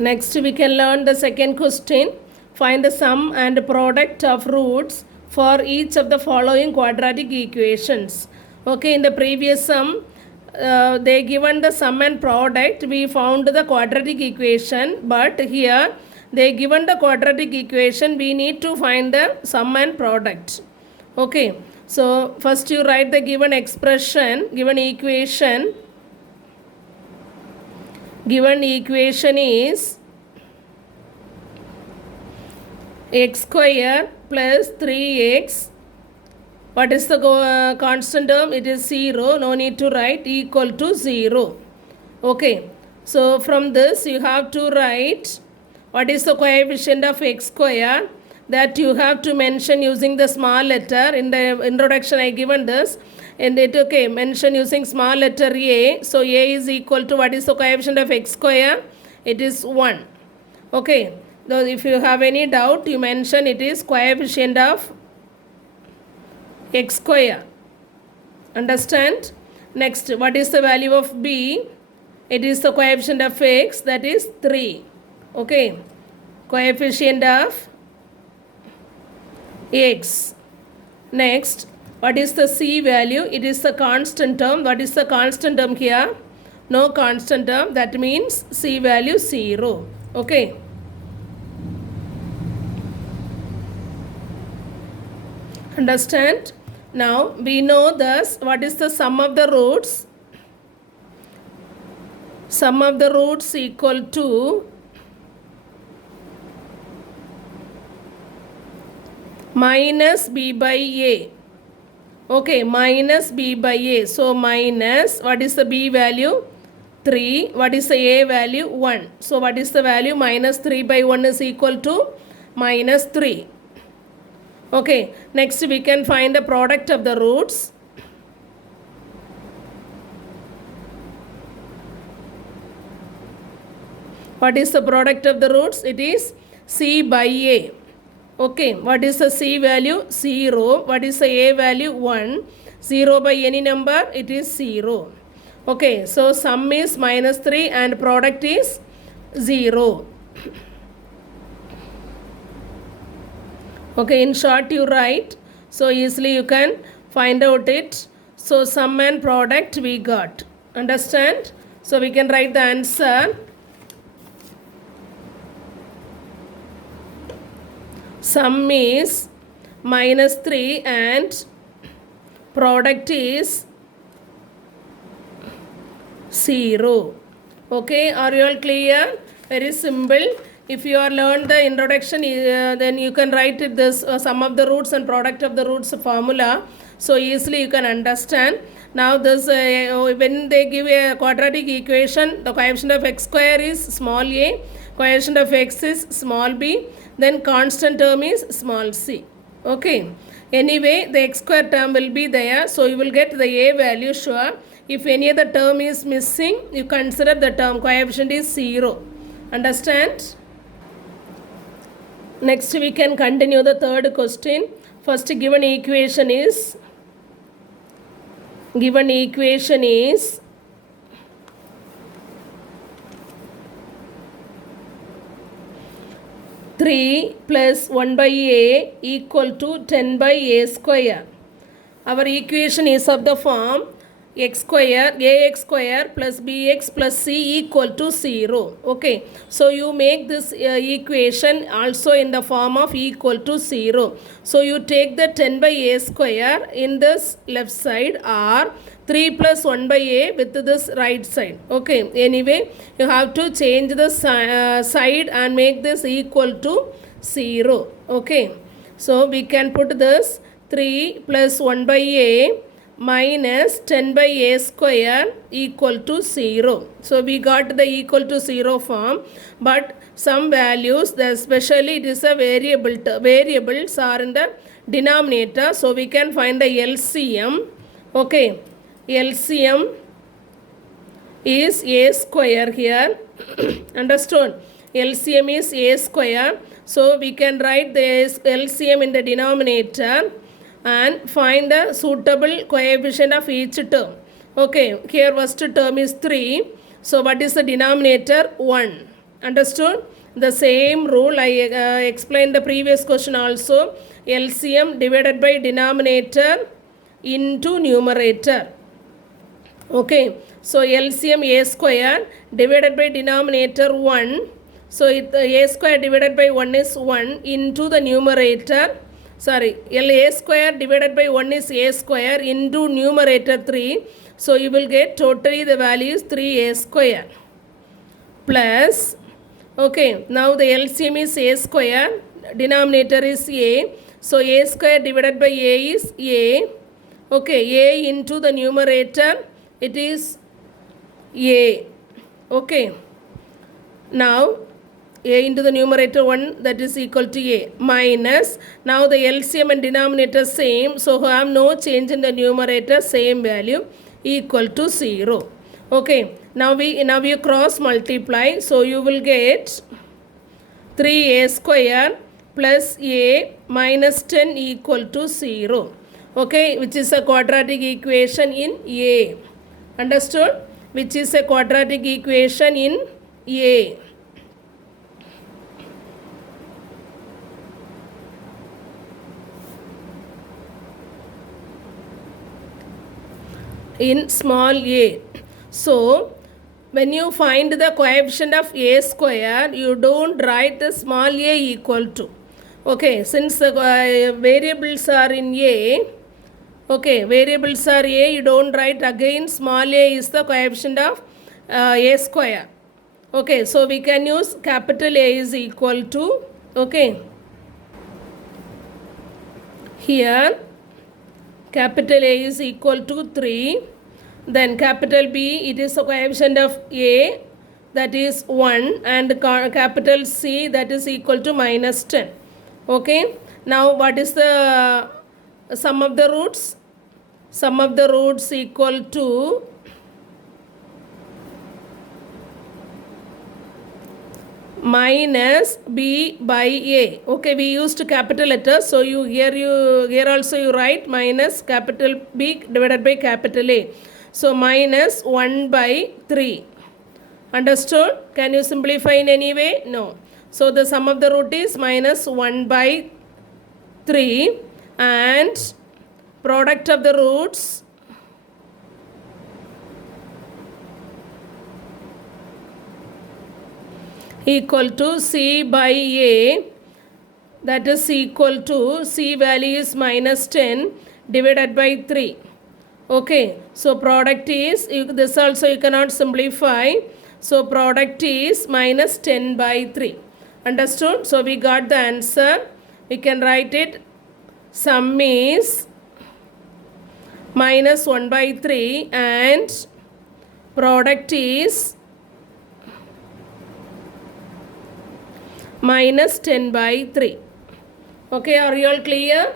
Next we can learn the second question. Find the sum and product of roots for each of the following quadratic equations. Okay, in the previous sum, they given the sum and product. We found the quadratic equation, but here they given the quadratic equation. We need to find the sum and product. Okay, so first you write the given expression, given equation. Given equation is x square plus 3x. What is the constant term? It is 0. No need to write, equal to 0. Okay. So from this you have to write what is the coefficient of x square. That you have to mention using the small letter. In the introduction I given this. And it mention using small letter a. So a is equal to what is the coefficient of x square? It is 1. Okay. So if you have any doubt, you mention it is coefficient of x square. Understand? Next, what is the value of b? It is the coefficient of x, that is 3. Okay. Coefficient of x. Next, what is the c value? It is the constant term. What is the constant term here? No constant term. That means c value 0. Okay. Understand? Now we know this. What is the sum of the roots? Sum of the roots equal to minus b by a. Okay, minus b by a. So minus, what is the b value? 3. What is the a value? 1. So what is the value? Minus 3 by 1 is equal to minus 3. Okay, next we can find the product of the roots. What is the product of the roots? It is c by a. Okay, what is the c value? 0. What is the a value? 1. 0 by any number? It is 0. Okay, so sum is minus 3 and product is 0. Okay, in short you write. So easily you can find out it. So sum and product we got. Understand? So we can write the answer. Sum is minus 3 and product is 0. Okay, are you all clear? Very simple. If you are learned the introduction, then you can write it this sum of the roots and product of the roots formula. So easily you can understand. Now this when they give a quadratic equation, the coefficient of x square is small a, coefficient of x is small b, then constant term is small c. Okay. Anyway, the x square term will be there, so you will get the a value sure. If any other term is missing, you consider the term coefficient is 0. Understand? Next we can continue the third question. First given equation is 3 plus 1 by a equal to 10 by a square. Our equation is of the form x square, ax square plus bx plus c equal to 0. Okay, so you make this equation also in the form of equal to 0. So you take the 10 by a square in this left side or 3 plus 1 by a with this right side. Okay, anyway you have to change the side and make this equal to 0. Okay, so we can put this 3 plus 1 by a minus 10 by a square equal to 0. So we got the equal to 0 form, but some values, especially it is a variable, variables are in the denominator, so we can find the LCM. Okay, LCM is a square here. Understood? LCM is a square, so we can write the LCM in the denominator and find the suitable coefficient of each term. Okay, here first term is 3. So what is the denominator? 1. Understood? The same rule I explained the previous question also. LCM divided by denominator into numerator. Okay, so LCM a square divided by denominator 1. So a square divided by 1 is 1 into the numerator. Sorry, a square divided by 1 is a square into numerator 3. So you will get totally the value is 3a square plus, okay, now the LCM is a square, denominator is a. So a square divided by a is a. Okay, a into the numerator, it is a. Okay, now a into the numerator 1, that is equal to a, minus, now the LCM and denominator same, so have no change in the numerator, same value, equal to 0. Okay, now you cross multiply, so you will get 3a square plus a minus 10 equal to 0. Okay, which is a quadratic equation in a. Understood? Which is a quadratic equation in a. In small a. So when you find the coefficient of a square, you don't write the small a equal to. Okay, since the variables are in a, okay, variables are a, you don't write again small a is the coefficient of a square. Okay, so we can use capital A is equal to, okay, here capital A is equal to 3, then capital B, it is a coefficient of A, that is 1, and capital C, that is equal to minus 10. Okay, now what is the sum of the roots? Sum of the roots equal to minus B by A. Okay, we used capital letters, so here also you write minus capital B divided by capital A. So minus 1 by 3. Understood? Can you simplify in any way? No. So the sum of the root is minus 1 by 3 and product of the roots equal to C by A, that is equal to C value is minus 10 divided by 3. Okay, so product is, this also you cannot simplify. So product is minus 10 by 3. Understood? So we got the answer. We can write it. Sum is minus 1 by 3 and product is minus 10 by 3. Okay, are you all clear?